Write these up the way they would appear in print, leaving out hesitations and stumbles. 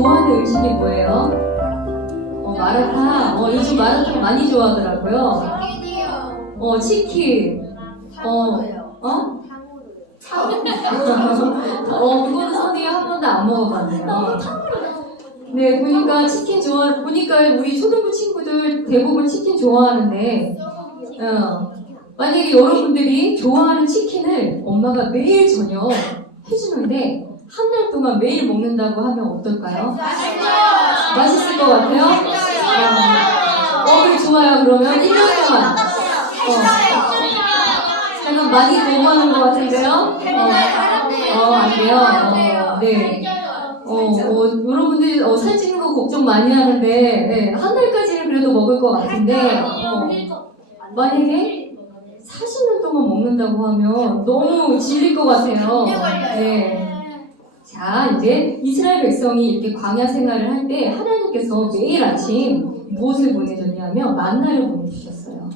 좋아하는 음식이 뭐예요? 마라탕. 요즘 마라탕 많이 좋아하더라고요. 치킨. 그거는 선생님이 한 번도 안 먹어봤네요. 네, 보니까 치킨 보니까 우리 초등부 친구들 대부분 치킨 좋아하는데, 만약에 여러분들이 좋아하는 치킨을 엄마가 매일 저녁 해주는데, 한 달 동안 매일 먹는다고 하면 어떨까요? 맛있을 것 같아요? 그래, 좋아요. 그러면 1년 동안. 잠깐 많이 너무하는 것 같은데요? 안 돼요? 네. 여러분들 살찌는 거 걱정 많이 하는데, 네, 한 달까지는 그래도 먹을 것 같은데, 만약에 40년 동안 먹는다고 하면 너무 질릴 것 같아요. 네. 자, 이제 이스라엘 백성이 이렇게 광야 생활을 할 때 하나님께서 매일 아침 무엇을 보내줬냐면 만나를 보내주셨어요.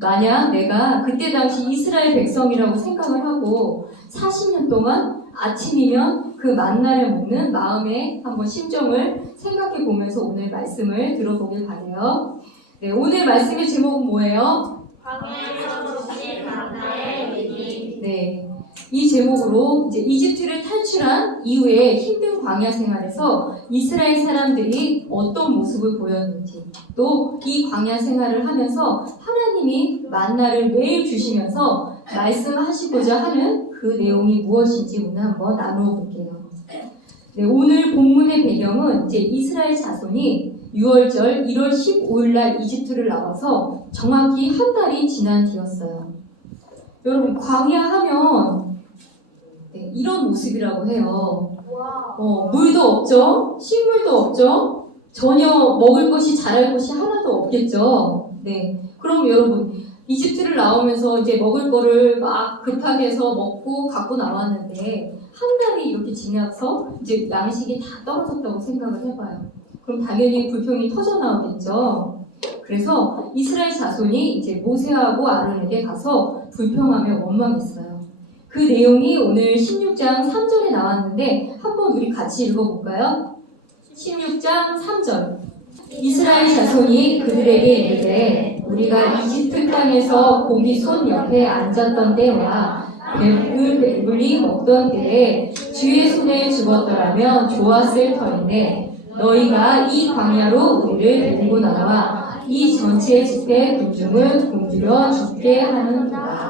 만약 내가 그때 당시 이스라엘 백성이라고 생각을 하고 40년 동안 아침이면 그 만나를 먹는 마음의 한번 심정을 생각해 보면서 오늘 말씀을 들어보길 바라요. 네, 오늘 말씀의 제목은 뭐예요? 네. 이 제목으로 이제 이집트를 탈출한 이후에 힘든 광야 생활에서 이스라엘 사람들이 어떤 모습을 보였는지, 또 이 광야 생활을 하면서 하나님이 만나를 매일 주시면서 말씀하시고자 하는 그 내용이 무엇인지 오늘 한번 나누어 볼게요. 네, 오늘 본문의 배경은 이제 이스라엘 자손이 6월절 1월 15일 날 이집트를 나와서 정확히 한 달이 지난 뒤였어요. 여러분, 광야 하면 이런 모습이라고 해요. 물도 없죠? 식물도 없죠? 전혀 먹을 것이 자랄 것이 하나도 없겠죠? 네. 그럼 여러분, 이집트를 나오면서 이제 먹을 거를 막 급하게 해서 먹고 갖고 나왔는데, 한 달이 이렇게 지나서 이제 양식이 다 떨어졌다고 생각을 해봐요. 그럼 당연히 불평이 터져 나오겠죠? 그래서 이스라엘 자손이 이제 모세하고 아론에게 가서 불평하며 원망했어요. 그 내용이 오늘 16장 3절에 나왔는데 한번 우리 같이 읽어볼까요? 16장 3절. 이스라엘 자손이 그들에게 이르되 우리가 이집트 땅에서 고기 손 옆에 앉았던 때와 배불리 먹던 때에 주의 손에 죽었더라면 좋았을 터인데 너희가 이 광야로 우리를 데리고 나와 이 전체 집회 군중을 굶주려 죽게 하는구나.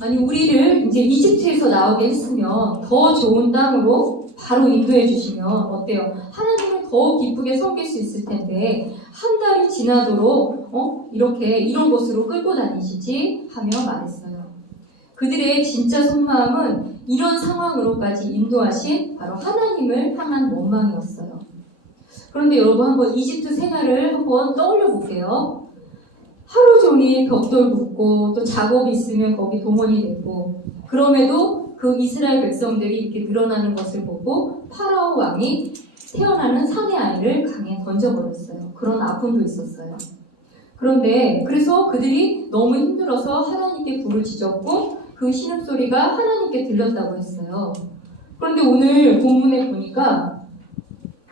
아니, 우리를 이제 이집트에서 나오게 했으면 더 좋은 땅으로 바로 인도해 주시면 어때요? 하나님을 더 기쁘게 섬길 수 있을 텐데 한 달이 지나도록 이렇게 이런 곳으로 끌고 다니시지 하며 말했어요. 그들의 진짜 속마음은 이런 상황으로까지 인도하신 바로 하나님을 향한 원망이었어요. 그런데 여러분, 한번 이집트 생활을 한번 떠올려 볼게요. 하루 종일 벽돌 붓고 또 작업이 있으면 거기 동원이 되고, 그럼에도 그 이스라엘 백성들이 이렇게 늘어나는 것을 보고 파라오 왕이 태어나는 사내 아이를 강에 던져버렸어요. 그런 아픔도 있었어요. 그런데 그래서 그들이 너무 힘들어서 하나님께 부르짖었고 그 신음소리가 하나님께 들렸다고 했어요. 그런데 오늘 본문에 보니까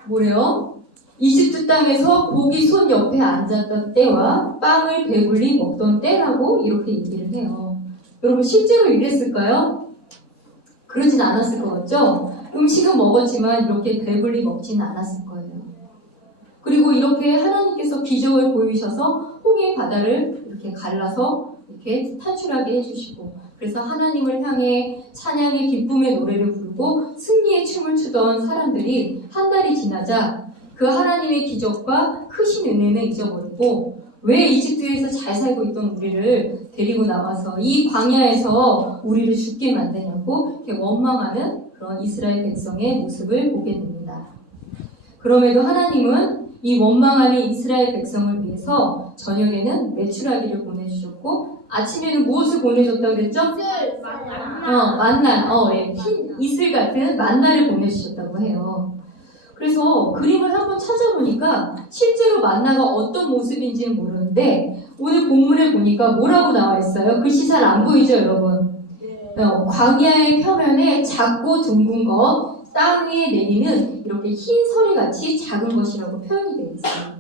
뭐래요? 이집트 땅에서 고기 손 옆에 앉았던 때와 빵을 배불리 먹던 때라고 이렇게 얘기를 해요. 여러분, 실제로 이랬을까요? 그러진 않았을 것 같죠? 음식은 먹었지만 이렇게 배불리 먹지는 않았을 거예요. 그리고 이렇게 하나님께서 기적을 보이셔서 홍해 바다를 이렇게 갈라서 이렇게 탈출하게 해주시고, 그래서 하나님을 향해 찬양의 기쁨의 노래를 부르고 승리의 춤을 추던 사람들이 한 달이 지나자 그 하나님의 기적과 크신 은혜는 잊어버리고 왜 이집트에서 잘 살고 있던 우리를 데리고 나와서 이 광야에서 우리를 죽게 만드냐고 이렇게 원망하는 그런 이스라엘 백성의 모습을 보게 됩니다. 그럼에도 하나님은 이 원망하는 이스라엘 백성을 위해서 저녁에는 메추라기를 보내주셨고 아침에는 무엇을 보내줬다고 그랬죠? 만나. 흰 이슬 같은 만나를 보내주셨다고 해요. 그래서 그림을 한번 찾아보니까 실제로 만나가 어떤 모습인지는 모르는데 오늘 본문에 보니까 뭐라고 나와 있어요? 글씨 잘 안 보이죠, 여러분? 광야의 표면에 작고 둥근 것, 땅 위에 내리는 이렇게 흰 서리같이 작은 것이라고 표현이 되어 있어요.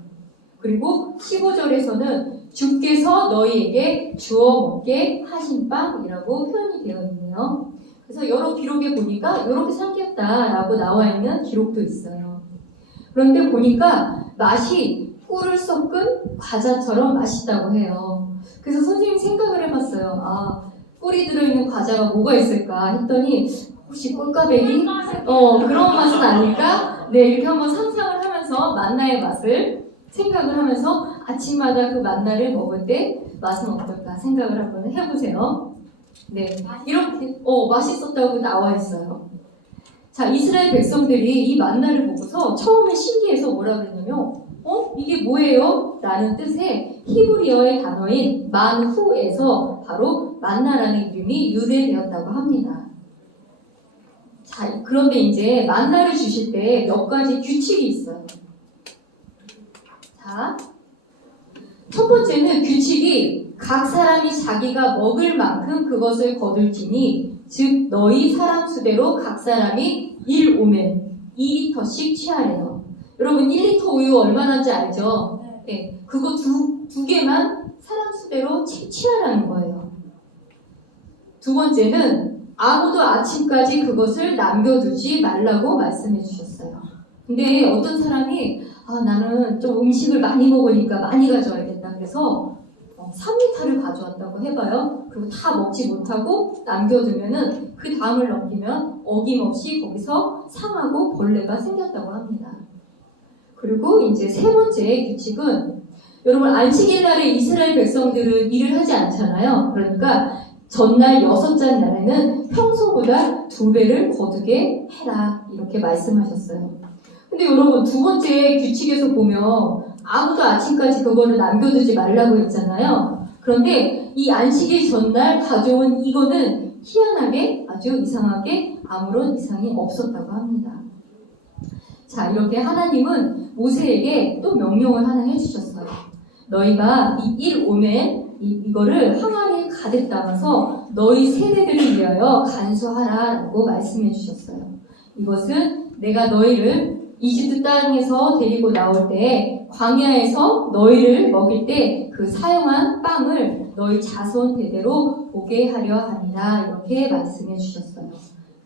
그리고 15절에서는 주께서 너희에게 주어 먹게 하신 빵이라고 표현이 되어 있네요. 그래서 여러 기록에 보니까 이렇게 삼켰다라고 나와 있는 기록도 있어요. 그런데 보니까 맛이 꿀을 섞은 과자처럼 맛있다고 해요. 그래서 선생님이 생각을 해봤어요. 꿀이 들어있는 과자가 뭐가 있을까 했더니 혹시 꿀까베기? 그런 맛은 아닐까? 네, 이렇게 한번 상상을 하면서 만나의 맛을 생각을 하면서 아침마다 그 만나를 먹을 때 맛은 어떨까 생각을 한번 해보세요. 네, 이렇게 맛있었다고 나와 있어요. 자, 이스라엘 백성들이 이 만나를 보고서 처음에 신기해서 뭐라 그랬냐면 이게 뭐예요? 라는 뜻의 히브리어의 단어인 만후에서 바로 만나라는 이름이 유래되었다고 합니다. 자, 그런데 이제 만나를 주실 때 몇 가지 규칙이 있어요. 자, 첫 번째는 규칙이 각 사람이 자기가 먹을 만큼 그것을 거둘지니 즉 너희 사람 수대로 각 사람이 1오멘 2리터씩 취하래요. 여러분 1리터 우유 얼마나인지 알죠? 네, 그거 두 개만 사람 수대로 취하라는 거예요. 두 번째는 아무도 아침까지 그것을 남겨두지 말라고 말씀해 주셨어요. 근데 어떤 사람이 나는 좀 음식을 많이 먹으니까 많이 가져와야겠다. 그래서 3리터를 가져왔다고 해봐요. 그리고 다 먹지 못하고 남겨두면은 그 다음을 넘기면 어김없이 거기서 상하고 벌레가 생겼다고 합니다. 그리고 이제 세 번째 규칙은 여러분 안식일 날에 이스라엘 백성들은 일을 하지 않잖아요. 그러니까 전날 6째 날에는 평소보다 2배를 거두게 해라 이렇게 말씀하셨어요. 근데 여러분 두 번째 규칙에서 보면 아무도 아침까지 그거를 남겨두지 말라고 했잖아요. 그런데 이 안식일 전날 가져온 이거는 희한하게 아주 이상하게 아무런 이상이 없었다고 합니다. 자, 이렇게 하나님은 모세에게 또 명령을 하나 해주셨어요. 너희가 이 1오멘 이거를 항아리에 가득 담아서 너희 세대들을 위하여 간수하라라고 말씀해 주셨어요. 이것은 내가 너희를 이집트 땅에서 데리고 나올 때 광야에서 너희를 먹일 때 그 사용한 빵을 너희 자손 대대로 보게 하려 함이라 이렇게 말씀해 주셨어요.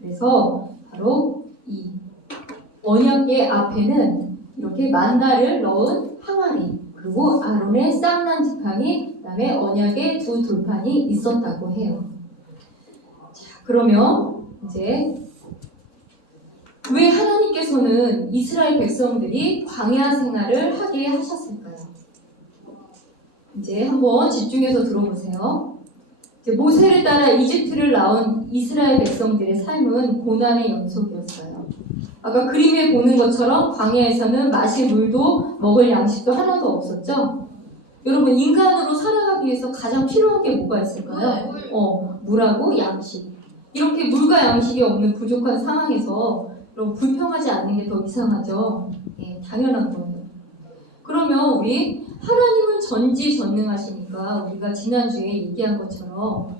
그래서 바로 이 언약궤 앞에는 이렇게 만나를 넣은 항아리 그리고 아론의 쌍난 지팡이 그다음에 언약의 2 돌판이 있었다고 해요. 자, 그러면 이제 왜 하나님께서는 이스라엘 백성들이 광야 생활을 하게 하셨을까요? 이제 한번 집중해서 들어보세요. 이제 모세를 따라 이집트를 나온 이스라엘 백성들의 삶은 고난의 연속이었어요. 아까 그림에 보는 것처럼 광야에서는 마실 물도 먹을 양식도 하나도 없었죠? 여러분 인간으로 살아가기 위해서 가장 필요한 게 뭐가 있을까요? 물하고 양식. 이렇게 물과 양식이 없는 부족한 상황에서 여러분 불평하지 않는 게 더 이상하죠? 네, 당연한 거예요. 그러면 우리 하나님은 전지전능하시니까 우리가 지난주에 얘기한 것처럼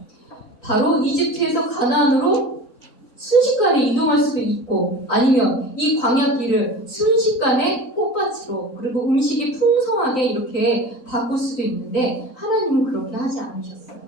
바로 이집트에서 가나안으로 순식간에 이동할 수도 있고 아니면 이 광야길을 순식간에 꽃밭으로 그리고 음식이 풍성하게 이렇게 바꿀 수도 있는데 하나님은 그렇게 하지 않으셨어요.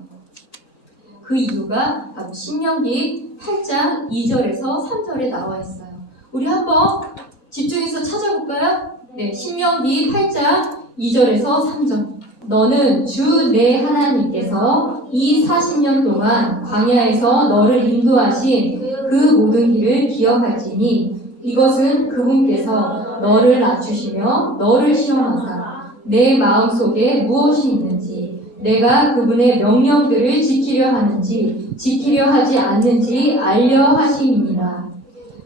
그 이유가 바로 신명기 8장 2절에서 3절에 나와 있어요. 우리 한번 집중해서 찾아볼까요? 네, 신명기 8장 2절에서 3절. 너는 주 내 하나님께서 이 40년 동안 광야에서 너를 인도하신 그 모든 길을 기억할지니 이것은 그분께서 너를 낮추시며 너를 시험하사 내 마음속에 무엇이 있는지 내가 그분의 명령들을 지키려 하는지 지키려 하지 않는지 알려 하심이니라.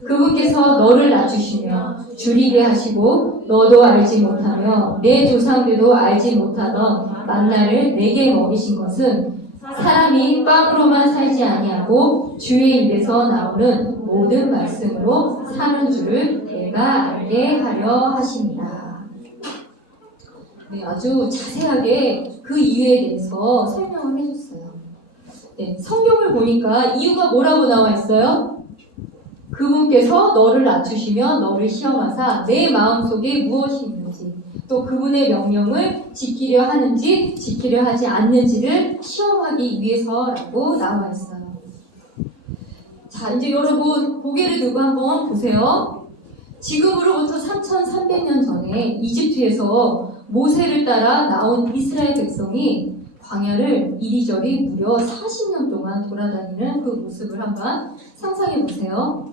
그분께서 너를 낮추시며 줄이게 하시고 너도 알지 못하며 내 조상들도 알지 못하던 만나를 내게 먹이신 것은 사람이 빵으로만 살지 아니하고 주의 입에서 나오는 모든 말씀으로 사는 줄을 내가 알게 하려 하십니다. 네, 아주 자세하게 그 이유에 대해서 설명을 해줬어요. 네, 성경을 보니까 이유가 뭐라고 나와 있어요? 그분께서 너를 낮추시며 너를 시험하사 내 마음속에 무엇이 있는지 또 그분의 명령을 지키려 하는지 지키려 하지 않는지를 시험하기 위해서라고 나와 있어요. 자, 이제 여러분 고개를 들고 한번 보세요. 지금으로부터 3300년 전에 이집트에서 모세를 따라 나온 이스라엘 백성이 광야를 이리저리 무려 40년 동안 돌아다니는 그 모습을 한번 상상해 보세요.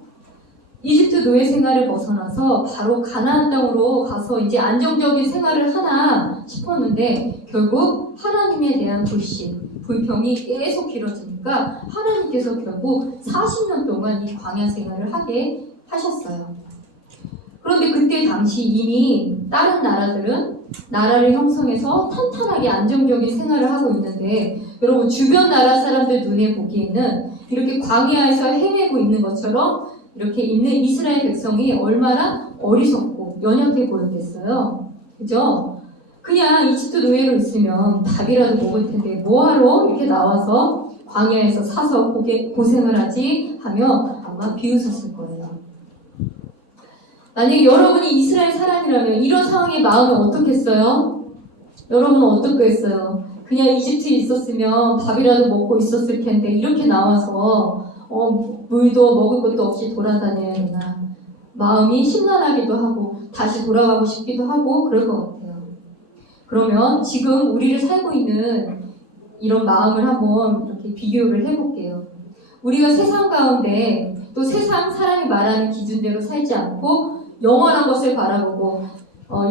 이집트 노예 생활을 벗어나서 바로 가나안 땅으로 가서 이제 안정적인 생활을 하나 싶었는데 결국 하나님에 대한 불평이 계속 길어지니까 하나님께서 결국 40년 동안 이 광야 생활을 하게 하셨어요. 그런데 그때 당시 이미 다른 나라들은 나라를 형성해서 탄탄하게 안정적인 생활을 하고 있는데 여러분 주변 나라 사람들 눈에 보기에는 이렇게 광야에서 헤매고 있는 것처럼 이렇게 있는 이스라엘 백성이 얼마나 어리석고 연약해 보였겠어요. 그죠? 그냥 이집트 노예로 있으면 밥이라도 먹을 텐데 뭐하러 이렇게 나와서 광야에서 사서 고생을 하지 하며 아마 비웃었을 거예요. 만약에 여러분이 이스라엘 사람이라면 이런 상황의 마음을 어떻겠어요? 여러분은 어떻겠어요? 그냥 이집트에 있었으면 밥이라도 먹고 있었을 텐데 이렇게 나와서 물도 먹을 것도 없이 돌아다녀야 되나 마음이 심란하기도 하고 다시 돌아가고 싶기도 하고 그럴 것 같아요. 그러면 지금 우리를 살고 있는 이런 마음을 한번 이렇게 비교를 해볼게요. 우리가 세상 가운데 또 세상 사람이 말하는 기준대로 살지 않고 영원한 것을 바라보고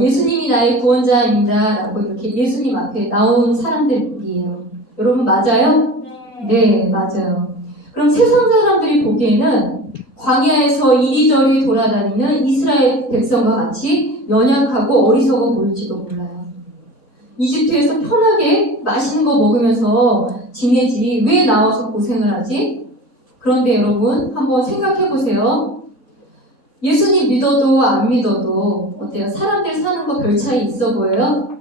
예수님이 나의 구원자입니다 라고 이렇게 예수님 앞에 나온 사람들이에요. 여러분 맞아요? 네, 맞아요. 그럼 세상 사람들이 보기에는 광야에서 이리저리 돌아다니는 이스라엘 백성과 같이 연약하고 어리석어 보일지도 몰라요. 이집트에서 편하게 맛있는 거 먹으면서 지내지 왜 나와서 고생을 하지? 그런데 여러분 한번 생각해 보세요. 예수님 믿어도 안 믿어도 어때요? 사람들 사는 거 별 차이 있어 보여요?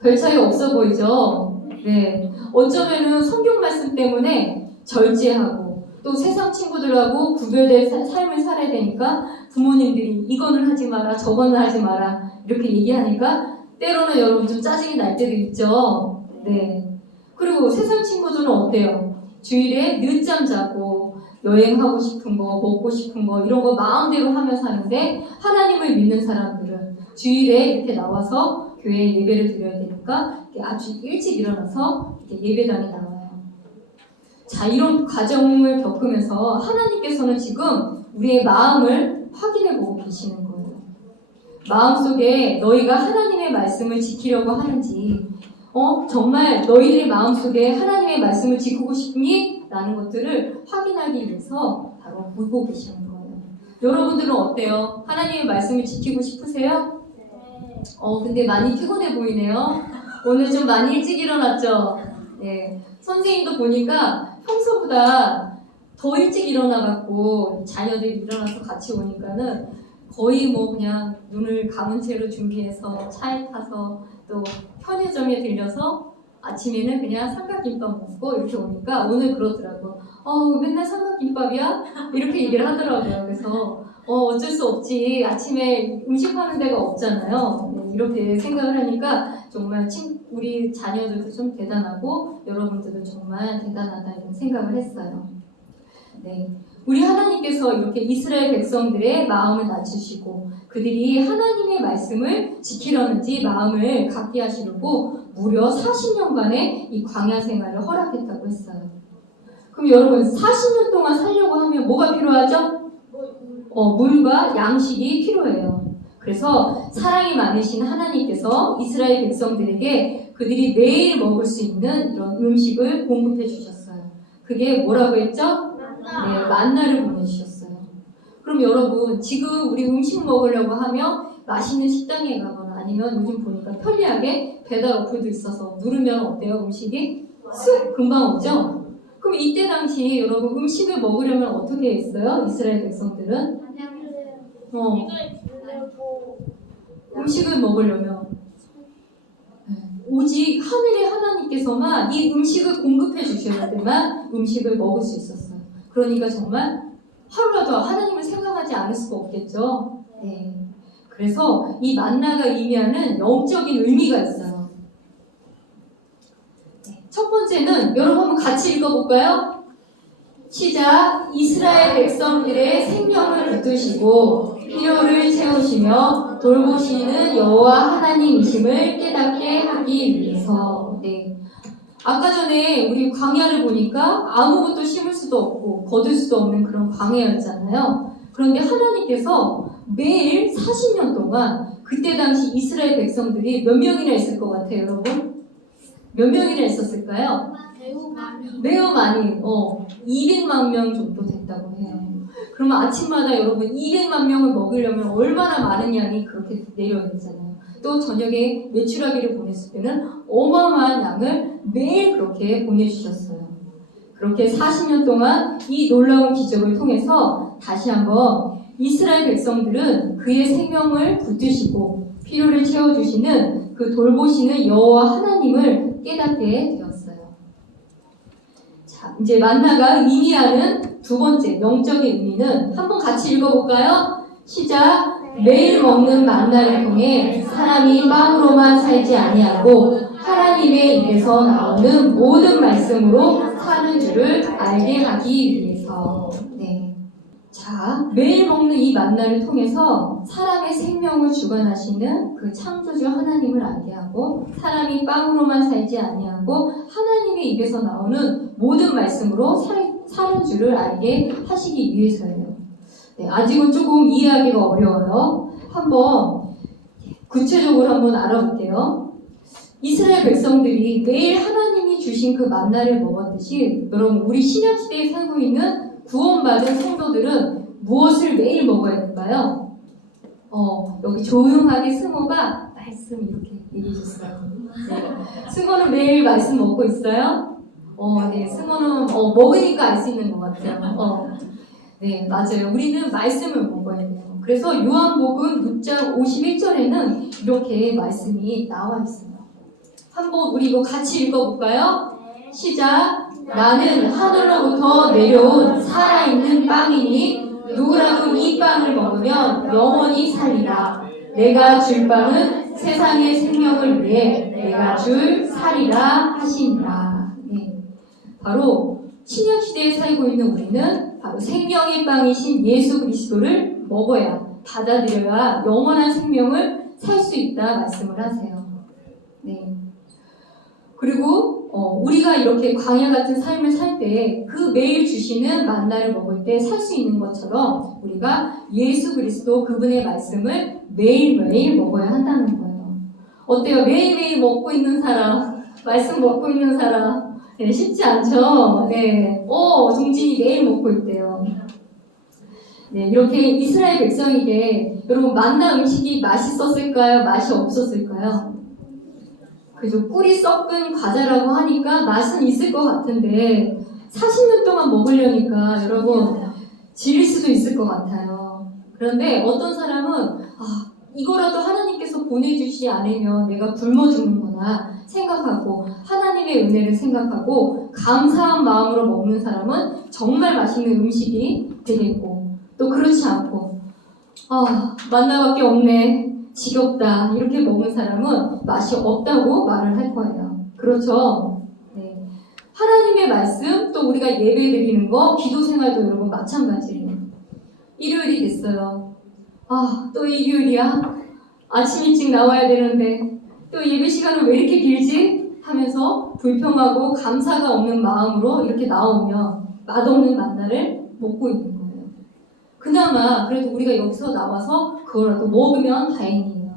별 차이 없어 보이죠? 네. 어쩌면은 성경 말씀 때문에 절제하고 또 세상 친구들하고 구별된 삶을 살아야 되니까 부모님들이 이거는 하지 마라 저거는 하지 마라 이렇게 얘기하니까 때로는 여러분 좀 짜증이 날 때도 있죠. 네. 그리고 세상 친구들은 어때요? 주일에 늦잠 자고 여행하고 싶은 거, 먹고 싶은 거 이런 거 마음대로 하며 사는데 하나님을 믿는 사람들은 주일에 이렇게 나와서 교회에 예배를 드려야 되니까 아주 일찍 일어나서 예배당에 나와요. 자, 이런 과정을 겪으면서 하나님께서는 지금 우리의 마음을 확인해 보고 계시는 거예요. 마음속에 너희가 하나님의 말씀을 지키려고 하는지 정말 너희들의 마음속에 하나님의 말씀을 지키고 싶니? 라는 것들을 확인하기 위해서 바로 보고 계시는 거예요. 여러분들은 어때요? 하나님의 말씀을 지키고 싶으세요? 근데 많이 피곤해 보이네요. 오늘 좀 많이 일찍 일어났죠? 네. 선생님도 보니까 평소보다 더 일찍 일어나갖고 자녀들이 일어나서 같이 오니까는 거의 뭐 그냥 눈을 감은 채로 준비해서 차에 타서 또 편의점에 들려서 아침에는 그냥 삼각김밥 먹고 이렇게 오니까 오늘 그러더라고. 맨날 삼각김밥이야? 이렇게 얘기를 하더라고요. 그래서 어쩔 수 없지. 아침에 음식하는 데가 없잖아요. 네, 이렇게 생각을 하니까 정말 우리 자녀들도 좀 대단하고 여러분들도 정말 대단하다 이런 생각을 했어요. 네. 우리 하나님께서 이렇게 이스라엘 백성들의 마음을 낮추시고 그들이 하나님의 말씀을 지키려는지 마음을 갖게 하시려고 무려 40년간의 이 광야 생활을 허락했다고 했어요. 그럼 여러분 40년 동안 살려고 하면 뭐가 필요하죠? 물과 양식이 필요해요. 그래서 사랑이 많으신 하나님께서 이스라엘 백성들에게 그들이 매일 먹을 수 있는 이런 음식을 공급해 주셨어요. 그게 뭐라고 했죠? 네, 만나를 보내주셨어요. 그럼 여러분 지금 우리 음식 먹으려고 하면 맛있는 식당에 가거나 아니면 요즘 보니까 편리하게 배달 어플도 있어서 누르면 어때요? 음식이 쑥 금방 오죠? 그럼 이때 당시 여러분 음식을 먹으려면 어떻게 했어요? 이스라엘 백성들은 음식을 먹으려면 오직 하늘의 하나님께서만 이 음식을 공급해 주실 때만 음식을 먹을 수 있었어요. 그러니까 정말 하루라도 하나님을 생각하지 않을 수가 없겠죠. 네. 그래서 이 만나가 의미하는 영적인 의미가 있어요. 네. 첫 번째는 여러분 한번 같이 읽어볼까요? 시작. 이스라엘 백성들의 생명을 붙드시고 필요를 채우시며 돌보시는 여호와 하나님이심을 깨닫게 하기 위해서. 네. 아까 전에 우리 광야를 보니까 아무것도 심을 수도 없고 거둘 수도 없는 그런 광야였잖아요. 그런데 하나님께서 매일 40년 동안 그때 당시 이스라엘 백성들이 몇 명이나 있을 것 같아요, 여러분? 몇 명이나 있었을까요? 매우 많이. 200만 명 정도 됐다고 해요. 그러면 아침마다 여러분 200만 명을 먹으려면 얼마나 많은 양이 그렇게 내려야 되잖아요. 또 저녁에 메추라기를 보냈을 때는 어마어마한 양을 매일 그렇게 보내주셨어요. 그렇게 40년 동안 이 놀라운 기적을 통해서 다시 한번 이스라엘 백성들은 그의 생명을 붙드시고 필요를 채워주시는 그 돌보시는 여호와 하나님을 깨닫게 되었어요. 자, 이제 만나가 의미하는 두 번째 영적인 의미는 한번 같이 읽어볼까요? 시작. 매일 먹는 만나를 통해 사람이 빵으로만 살지 아니하고 하나님의 입에서 나오는 모든 말씀으로 사는 줄을 알게 하기 위해서. 네. 자, 매일 먹는 이 만나를 통해서 사람의 생명을 주관하시는 그 창조주 하나님을 알게 하고 사람이 빵으로만 살지 아니하고 하나님의 입에서 나오는 모든 말씀으로 사는 줄을 알게 하시기 위해서예요. 네, 아직은 조금 이해하기가 어려워요. 한번 구체적으로 한번 알아볼게요. 이스라엘 백성들이 매일 하나님이 주신 그 만나를 먹었듯이 여러분 우리 신약시대에 살고 있는 구원받은 성도들은 무엇을 매일 먹어야 될까요? 여기 조용하게 승호가 말씀 이렇게 얘기해 줬어요. 네. 승호는 매일 말씀 먹고 있어요? 네, 승호는 먹으니까 알 수 있는 것 같아요. 네, 맞아요. 우리는 말씀을 먹어야 돼요. 그래서 요한복음 6장 51절에는 이렇게 말씀이 나와 있어요. 한번 우리 이거 같이 읽어볼까요? 시작. 나는 하늘로부터 내려온 살아있는 빵이니 누구라도 이 빵을 먹으면 영원히 살리라. 내가 줄 빵은 세상의 생명을 위해 내가 줄 살이라 하시니라. 네. 바로 신약시대에 살고 있는 우리는 바로 생명의 빵이신 예수 그리스도를 먹어야 받아들여야 영원한 생명을 살 수 있다 말씀을 하세요. 네. 그리고 우리가 이렇게 광야 같은 삶을 살 때 그 매일 주시는 만나를 먹을 때 살 수 있는 것처럼 우리가 예수 그리스도 그분의 말씀을 매일매일 먹어야 한다는 거예요. 어때요? 매일매일 먹고 있는 사람, 말씀 먹고 있는 사람, 네, 쉽지 않죠? 네. 동진이 매일 먹고 있대요. 네, 이렇게 이스라엘 백성에게 여러분 만나 음식이 맛있었을까요? 맛이 없었을까요? 그죠? 꿀이 썩은 과자라고 하니까 맛은 있을 것 같은데 40년 동안 먹으려니까 여러분 질릴 수도 있을 것 같아요. 그런데 어떤 사람은 이거라도 하나님께서 보내주시지 않으면 내가 굶어 죽는구나 생각하고 하나님의 은혜를 생각하고 감사한 마음으로 먹는 사람은 정말 맛있는 음식이 되겠고 또 그렇지 않고 만나밖에 없네 지겹다 이렇게 먹는 사람은 맛이 없다고 말을 할 거예요. 그렇죠? 네. 하나님의 말씀 또 우리가 예배 드리는 거 기도 생활도 여러분 마찬가지예요. 일요일이 됐어요. 또 일요일이야? 아침 일찍 나와야 되는데 또 예배 시간은 왜 이렇게 길지? 하면서 불평하고 감사가 없는 마음으로 이렇게 나오면 맛없는 만나를 먹고 있는 거예요. 그나마 그래도 우리가 여기서 나와서 그거라도 먹으면 다행이에요.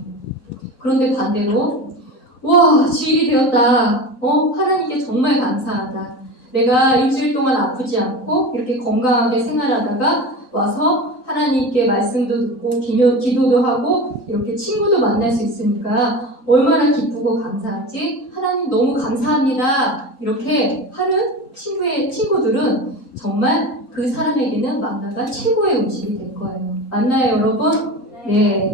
그런데 반대로 주일이 되었다. 하나님께 정말 감사하다. 내가 일주일 동안 아프지 않고 이렇게 건강하게 생활하다가 와서 하나님께 말씀도 듣고 기도도 하고 이렇게 친구도 만날 수 있으니까 얼마나 기쁘고 감사하지? 하나님 너무 감사합니다. 이렇게 하는 친구들은 정말 그 사람에게는 만나가 최고의 음식이 될 거예요. 맞나요, 여러분? 네.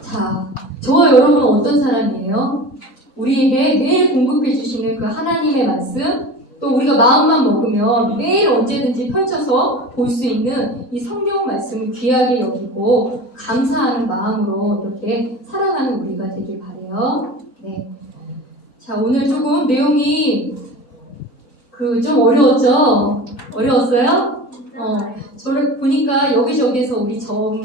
자, 저와 여러분은 어떤 사람이에요? 우리에게 매일 공급해 주시는 그 하나님의 말씀, 또 우리가 마음만 먹으면 매일 언제든지 펼쳐서 볼 수 있는 이 성경 말씀을 귀하게 여기고 감사하는 마음으로 이렇게 살아가는 우리가 되길 바라요. 네. 자, 오늘 조금 내용이 좀 어려웠죠? 어려웠어요? 저를 보니까 여기저기서 우리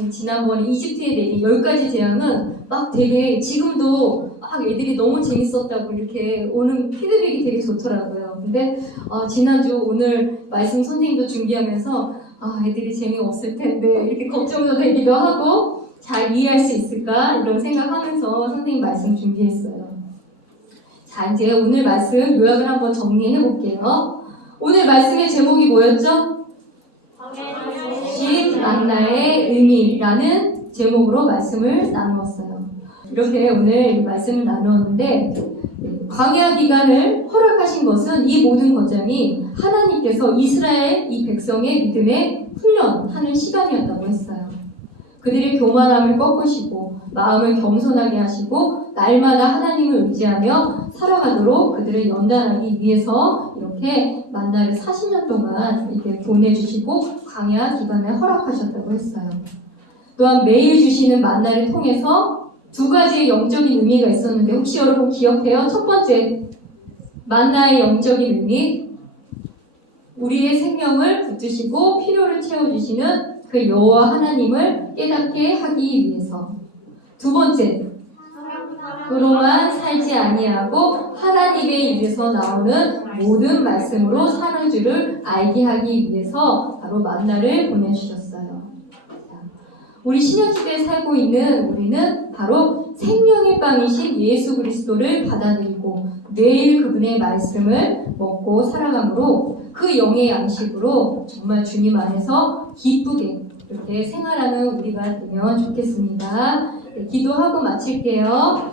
지난번에 이집트에 내린 10가지 재앙은 막 되게 지금도 막 애들이 너무 재밌었다고 이렇게 오는 피드백이 되게 좋더라고요. 근데 지난주 오늘 말씀 선생님도 준비하면서 애들이 재미없을 텐데 이렇게 걱정도 되기도 하고 잘 이해할 수 있을까 이런 생각하면서 선생님 말씀 준비했어요. 자, 이제 오늘 말씀 요약을 한번 정리해 볼게요. 오늘 말씀의 제목이 뭐였죠? 만나의 의미라는 제목으로 말씀을 나누었어요. 이렇게 오늘 말씀을 나누었는데 광야 기간을 허락하신 것은 이 모든 과정이 하나님께서 이스라엘 이 백성의 믿음에 훈련하는 시간이었다고 했어요. 그들의 교만함을 꺾으시고 마음을 겸손하게 하시고 날마다 하나님을 의지하며 살아가도록 그들을 연단하기 위해서 이렇게 만나를 40년 동안 이렇게 보내주시고 광야 기간을 허락하셨다고 했어요. 또한 매일 주시는 만나를 통해서 두 가지의 영적인 의미가 있었는데 혹시 여러분 기억해요? 첫 번째, 만나의 영적인 의미, 우리의 생명을 붙드시고 필요를 채워주시는 그 여호와 하나님을 깨닫게 하기 위해서. 두 번째, 그로만 살지 아니하고 하나님의 입에서 나오는 모든 말씀으로 사는 줄을 알게 하기 위해서 바로 만나를 보내주셨어요. 우리 신약시대에 살고 있는 우리는 바로 생명의 빵이신 예수 그리스도를 받아들이고 매일 그분의 말씀을 먹고 살아가므로 그 영의 양식으로 정말 주님 안에서 기쁘게 이렇게 생활하는 우리가 되면 좋겠습니다. 네, 기도하고 마칠게요.